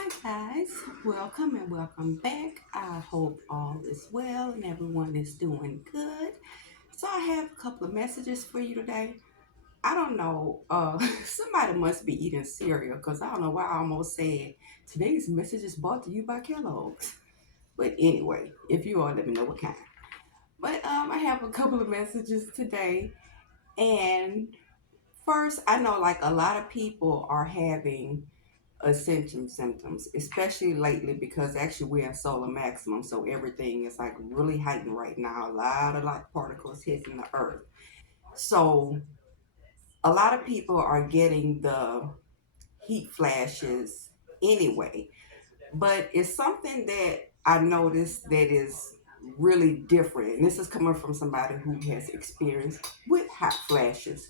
Hi guys, welcome and welcome back. I hope all is well and everyone is doing good. So I have a couple of messages for you today. I don't know, somebody must be eating cereal because I don't know why I almost said today's message is brought to you by Kellogg's. But anyway, if you are, let me know what kind. But I have a couple of messages today, and first, I know like a lot of people are having ascension symptoms, especially lately because actually we're in solar maximum, so everything is like really heightened right now. A lot of like particles hitting the earth. So a lot of people are getting the heat flashes anyway. But it's something that I noticed that is really different. And this is coming from somebody who has experience with hot flashes.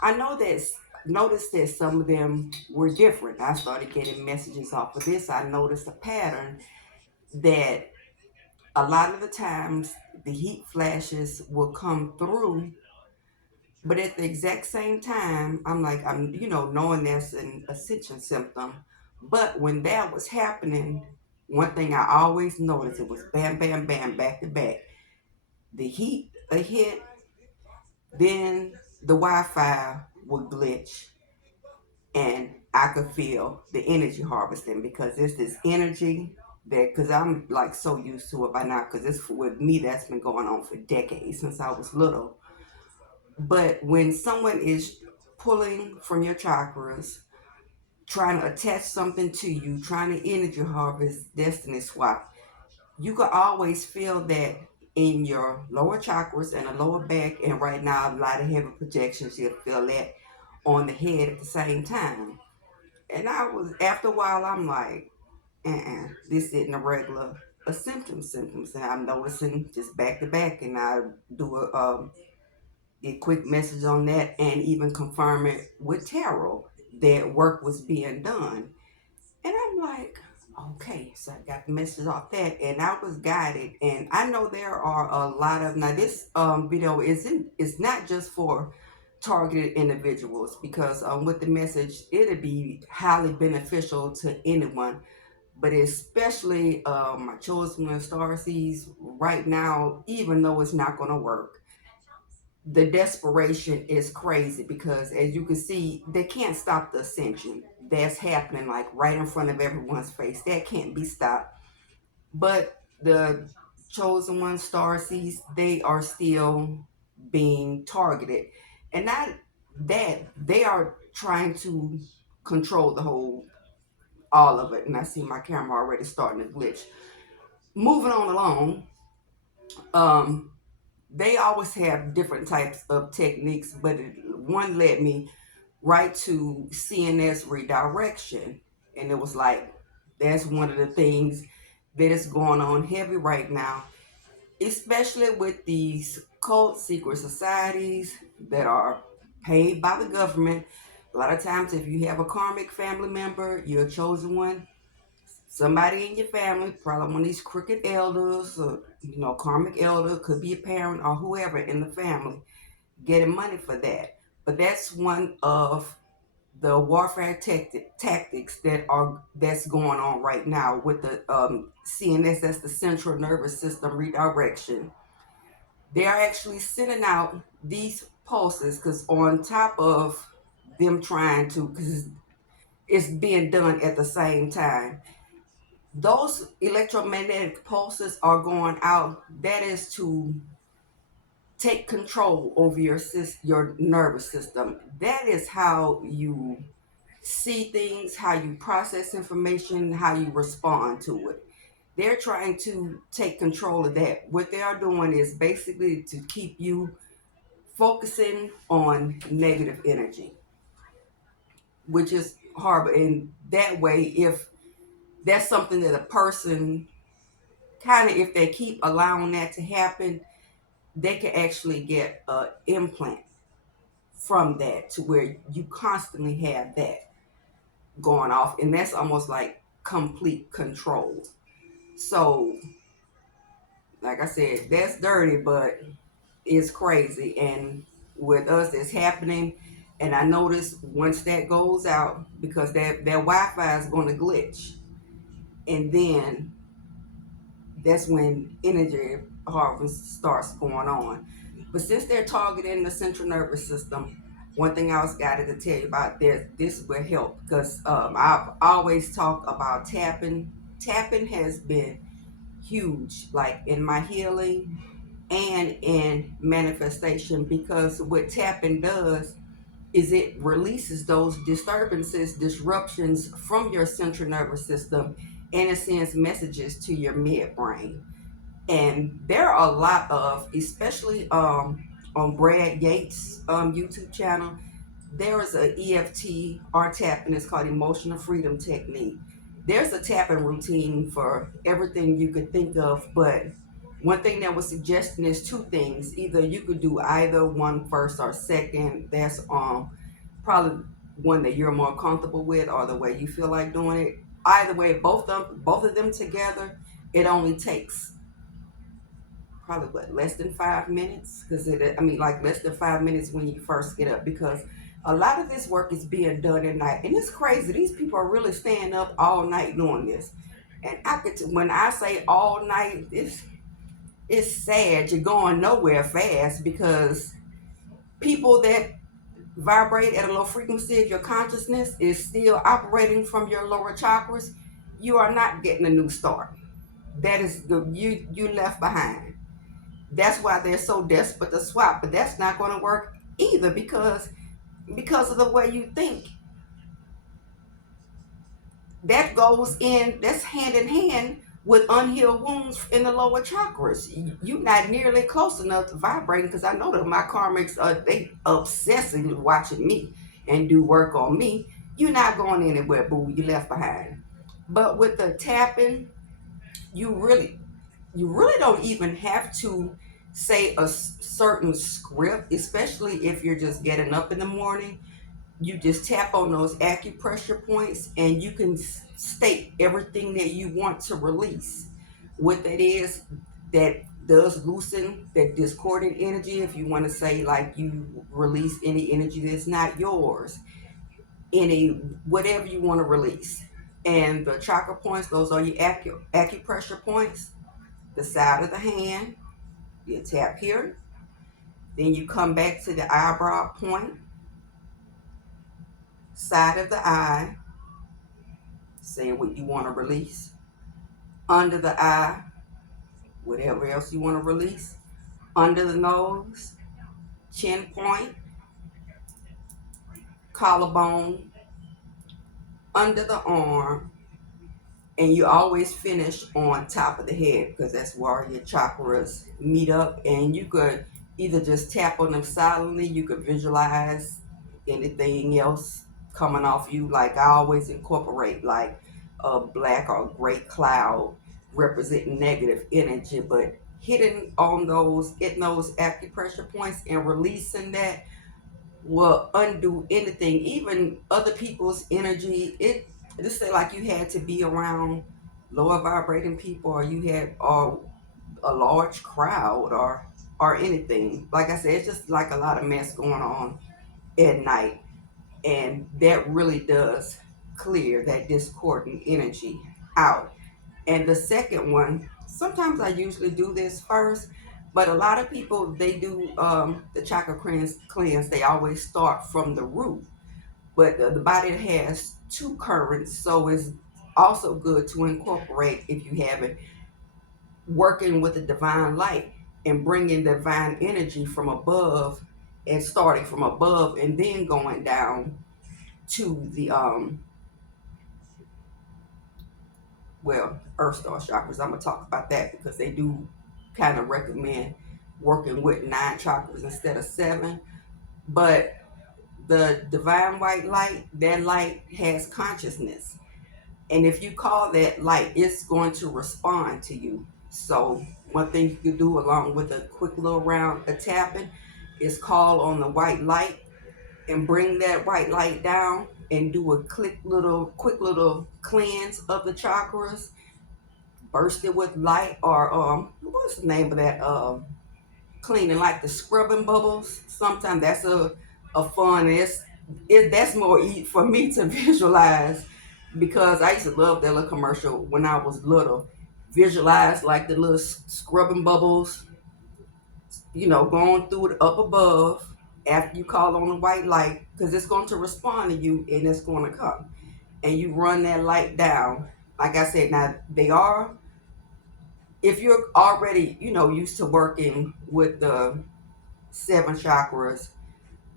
I know that noticed that some of them were different. I started getting messages off of this. I noticed a pattern that a lot of the times the heat flashes will come through, but at the exact same time, I'm knowing that's an ascension symptom. But when that was happening, one thing I always noticed, it was bam, bam, bam, back to back. The heat a hit, then the Wi-Fi would glitch, and I could feel the energy harvesting because it's this energy that, because I'm like so used to it by now, because it's with me that's been going on for decades since I was little. But when someone is pulling from your chakras, trying to attach something to you, trying to energy harvest, destiny swap, you can always feel that in your lower chakras and the lower back. And right now, a lot of heavy projections, you'll feel that on the head at the same time. And I was, after a while, I'm like, this isn't a regular a symptoms. And I'm noticing just back to back. And I do a quick message on that and even confirm it with tarot that work was being done. And I'm like, okay, so I got the message off that, and I was guided. And I know there are a lot of, now this video isn't, it's not just for targeted individuals, because with the message it'll be highly beneficial to anyone, but especially my chosen one, Starseeds, right now, even though it's not going to work, the desperation is crazy because, as you can see, they can't stop the ascension that's happening like right in front of everyone's face. That can't be stopped. But the chosen one, star seeds, they are still being targeted. And not that they are trying to control the whole, all of it. And I see my camera already starting to glitch. Moving on along, um, they always have different types of techniques, but one led me right to CNS redirection. And it was like, that's one of the things that is going on heavy right now, especially with these cult secret societies that are paid by the government. A lot of times, if you have a karmic family member, you're a chosen one, somebody in your family, probably one of these crooked elders, or karmic elder, could be a parent or whoever in the family, getting money for that. But that's one of the warfare tactics that's going on right now with the CNS. That's the central nervous system redirection. They are actually sending out these pulses because on top of them trying to, because it's being done at the same time, those electromagnetic pulses are going out. That is to take control over your nervous system. That is how you see things, how you process information, how you respond to it. They're trying to take control of that. What they are doing is basically to keep you focusing on negative energy, which is horrible. And that way, if that's something that a person kind of, if they keep allowing that to happen, they can actually get an implant from that to where you constantly have that going off. And that's almost like complete control. So, like I said, that's dirty, but it's crazy. And with us, it's happening. And I notice once that goes out, because that Wi-Fi is going to glitch. and then that's when energy harvest starts going on. But since they're targeting the central nervous system, one thing I was guided to tell you about this will help because I've always talked about tapping. Tapping has been huge, like in my healing and in manifestation, because what tapping does is it releases those disturbances, disruptions from your central nervous system, and it sends messages to your midbrain. And there are a lot of, especially on Brad Yates' YouTube channel, there is a EFT or tapping. It's called Emotional Freedom Technique. There's a tapping routine for everything you could think of, but one thing that was suggesting is two things. Either you could do either one first or second. That's probably one that you're more comfortable with or the way you feel like doing it. Either way, both of them together, it only takes probably what, less than 5 minutes, because like less than 5 minutes when you first get up, because a lot of this work is being done at night, and it's crazy. These people are really staying up all night doing this, and when I say all night, it's sad. You're going nowhere fast, because people that vibrate at a low frequency of your consciousness is still operating from your lower chakras. You are not getting a new start. That is the you left behind. That's why they're so desperate to swap, but that's not going to work either, because of the way you think. That goes in, that's hand in hand with unhealed wounds in the lower chakras. You're not nearly close enough to vibrating, because I know that my karmics are, they obsessively watching me and do work on me. You're not going anywhere, boo. You left behind. But with the tapping, you really don't even have to say a certain script, especially if you're just getting up in the morning. You just tap on those acupressure points, and you can state everything that you want to release. What that is, that does loosen that discordant energy. If you want to say, like, you release any energy that's not yours, any whatever you want to release. And the chakra points, those are your acupressure points. The side of the hand, you tap here, then you come back to the eyebrow point, side of the eye, say what you want to release, under the eye, whatever else you want to release, under the nose, chin point, collarbone, under the arm, and you always finish on top of the head, because that's where your chakras meet up. And you could either just tap on them silently, you could visualize anything else coming off you. Like, I always incorporate like a black or gray cloud representing negative energy, but hitting those acupressure points and releasing that will undo anything, even other people's energy. It just say like you had to be around lower vibrating people, or you had or a large crowd, or anything. Like I said, it's just like a lot of mess going on at night, and that really does clear that discordant energy out. And the second one, sometimes I usually do this first, but a lot of people, they do the chakra cleanse. They always start from the root, but the body has two currents, so it's also good to incorporate, if you haven't, working with the divine light and bringing divine energy from above, and starting from above and then going down to the earth star chakras. I'm gonna talk about that, because they do kind of recommend working with 9 chakras instead of 7. But the divine white light, that light has consciousness, and if you call that light, it's going to respond to you. So one thing you can do, along with a quick little round of tapping, is call on the white light and bring that white light down, and do a quick little cleanse of the chakras. Burst it with light, or what's the name of that cleaning, like the scrubbing bubbles. Sometimes that's a fun. That's more for me to visualize because I used to love that little commercial when I was little. Visualize like the little scrubbing bubbles, going through it up above after you call on the white light, because it's going to respond to you and it's going to come. And you run that light down. Like I said, now they are, if you're already, used to working with the seven chakras,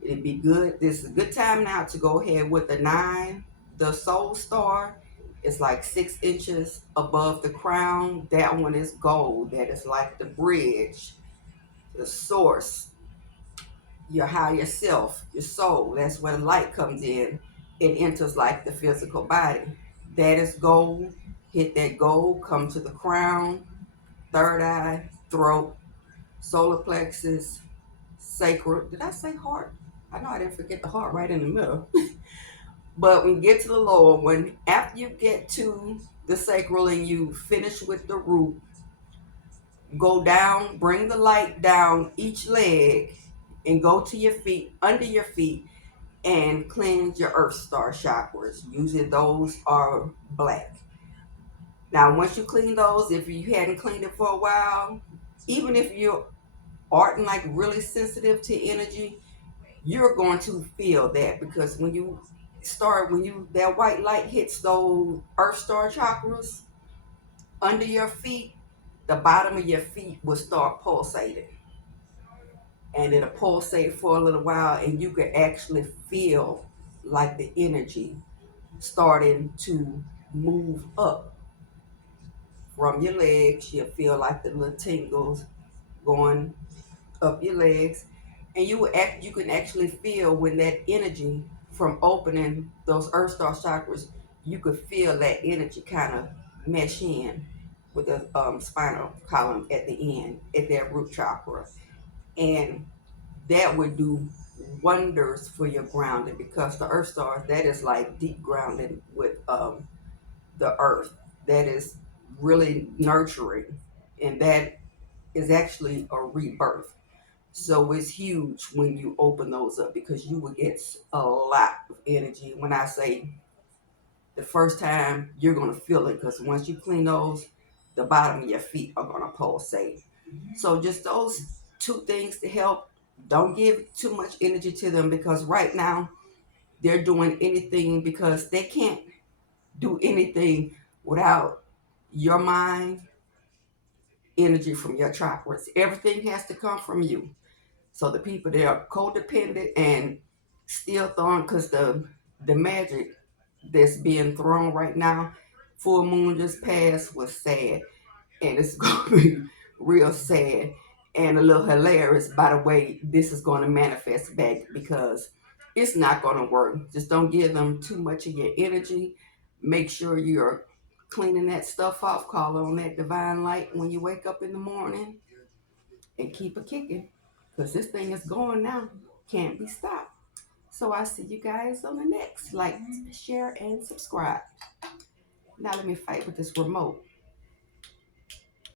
it'd be good. This is a good time now to go ahead with the nine. The soul star is like 6 inches above the crown. That one is gold. That is like the bridge, the source, your higher self, your soul. That's where the light comes in. It enters like the physical body. That is gold. Hit that gold, come to the crown, third eye, throat, solar plexus, sacral. Did I say heart? I know I didn't forget the heart right in the middle. But when you get to the lower one, after you get to the sacral and you finish with the root, go down, bring the light down each leg and go to your feet, under your feet, and cleanse your earth star chakras. Usually those are black. Now, once you clean those, if you hadn't cleaned it for a while, even if you aren't like really sensitive to energy, you're going to feel that, because when that white light hits those earth star chakras under your feet, the bottom of your feet will start pulsating, and it'll pulsate for a little while, and you can actually feel like the energy starting to move up from your legs. You'll feel like the little tingles going up your legs, and you can actually feel when that energy from opening those earth star chakras, you could feel that energy kind of mesh in with the spinal column at the end at that root chakra, and that would do wonders for your grounding, because the earth stars, that is like deep grounding with the earth. That is really nurturing, and that is actually a rebirth. So it's huge when you open those up, because you will get a lot of energy. When I say the first time, you're going to feel it, because once you clean those, the bottom of your feet are going to pulsate. So just those two things to help. Don't give too much energy to them, because right now they're doing anything, because they can't do anything without your mind, energy from your chakras. Everything has to come from you. So the people that are codependent and still throwing, because the magic that's being thrown right now, full moon just passed, was sad, and it's going to be real sad and a little hilarious by the way this is going to manifest back, because it's not going to work. Just don't give them too much of your energy. Make sure you're cleaning that stuff off. Call on that divine light when you wake up in the morning, and keep it kicking, because this thing is going now. Can't be stopped. So I see you guys on the next. Like, share, and subscribe. Now let me fight with this remote.